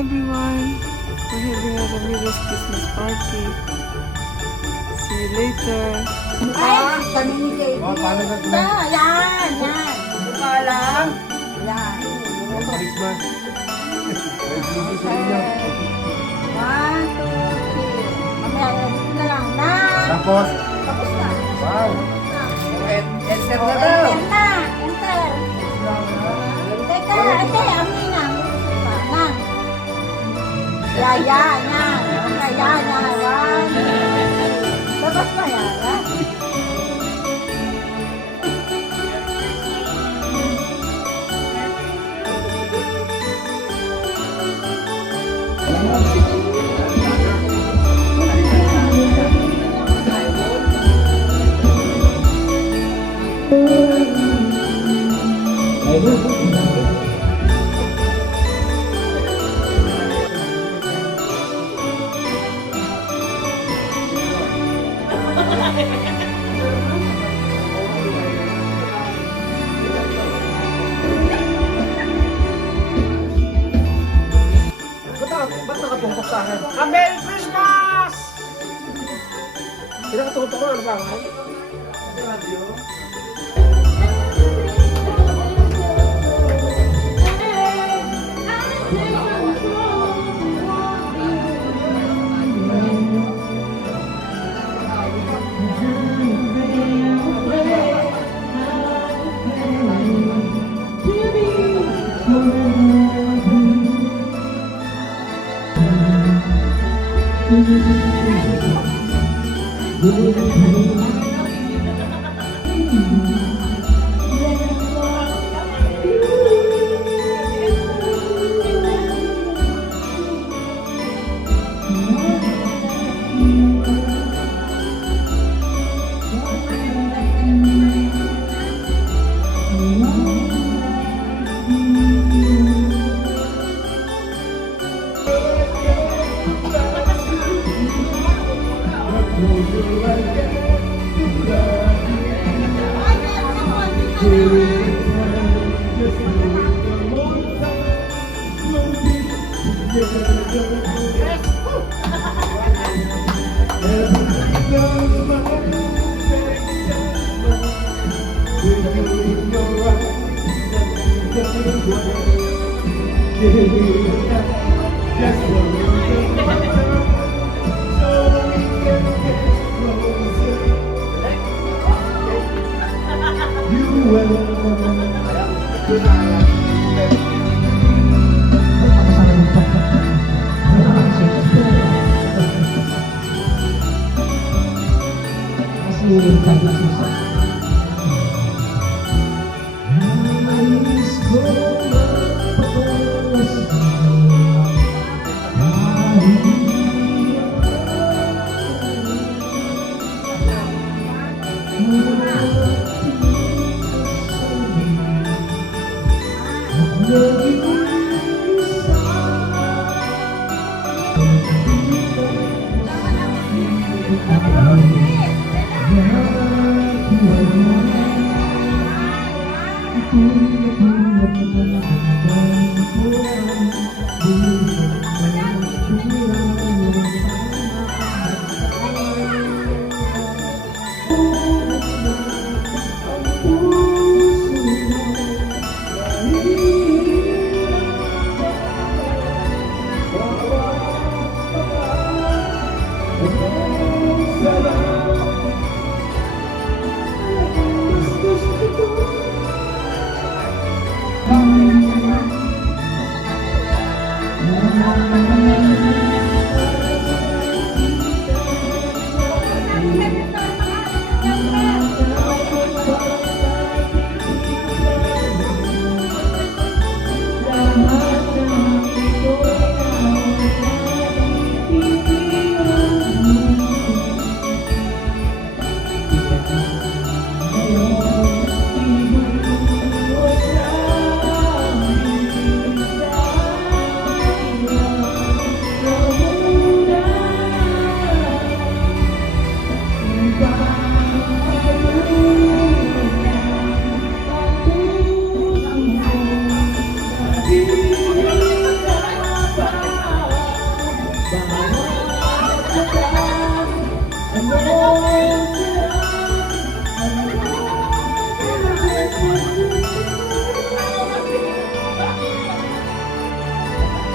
everyone. We're having a Ramirez Christmas party. See you later. Ay, kami ni Katie. Paano na ito? Yan. Hindi ko alam. Yan. Christmas. Merry sa inyo. 1, 2, 3. Mamaya, dito na lang na. Tapos, Tapos na. wow. Enter na daw. Enter. Teka, ate, amin na. Na. Yaya, yan. Okay, yan. Tapos na yan. Ba't nakatumpok sa akin? Merry Christmas! Hindi nakatumpok ko, ano ba?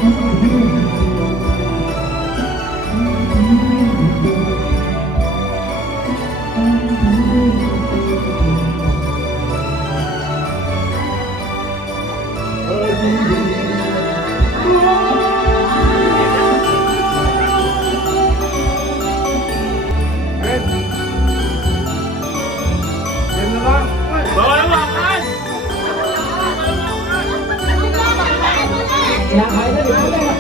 Yan na lang. Bawal mo, kan! Kinakain na, di ba?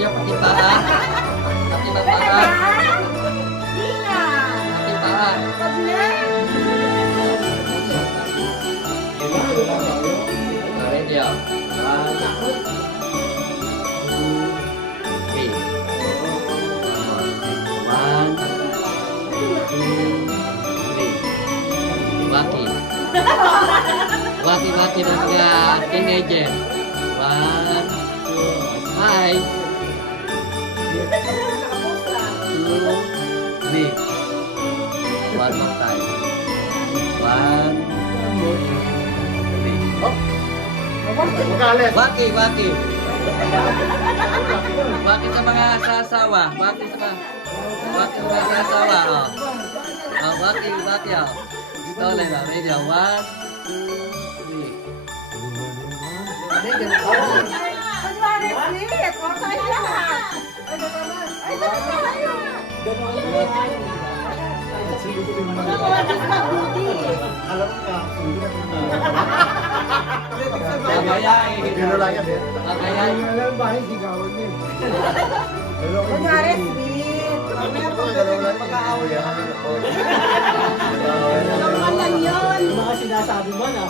Siya pati paa. Pati ba paa? Pati paa. Ready up. 1, 2, 3. 1, 2, 3. Waki. Waki-waki ng mga teenager. 1, 2, smile. 2, 3. One more time. 1, 2, 3. Magalit. Waki, waki. Waki sa mga sasawa. Waki sa mga sasawa. Oh. Oh, waki, waki. Oh. Ito ulit. Oh. Ready? 1, 2, 3. Mamaya eh. Gano'n lang yan eh. Mamaya. Alam ba, hindi gawin din. Kunyari, sweet. Mamaya pag mag-aaway. Naman lang yun. Yung mga sinasabi mo na.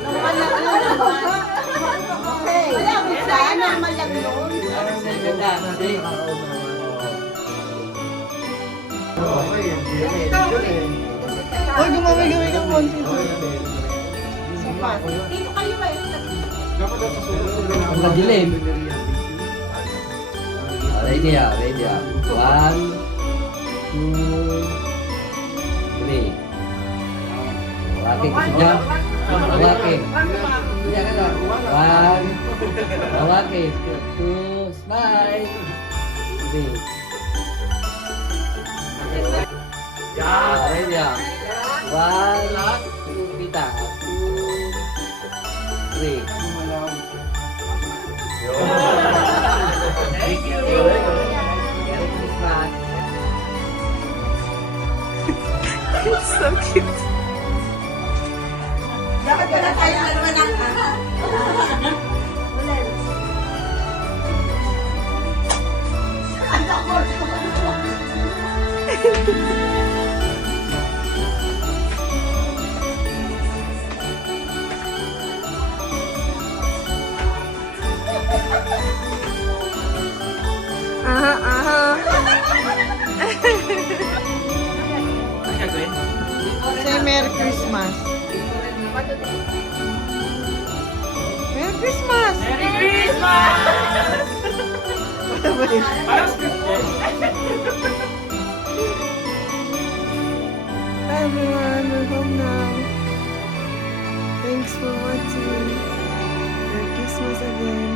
Naman lang yun. Okay. Sana naman lang yun. Ganda. Say. Uy, gumamay-gamay kang konti. Dito kayo eh. Ang madilim. Ready ah, ready ah. 1, 2, 3. Waki kasi dyan. Waki. Diyan ka lang. 1. Waki. 2. Smile. 3. Ready ah. 1, 2, kita. 2, 3. Thank you. Merry Christmas. It's so cute. Dapat pala tayo naman ang Aha, aha. Say Merry Christmas. Merry Christmas! Merry Christmas! Hi everyone, we're home now. Thanks for watching. Merry Christmas again.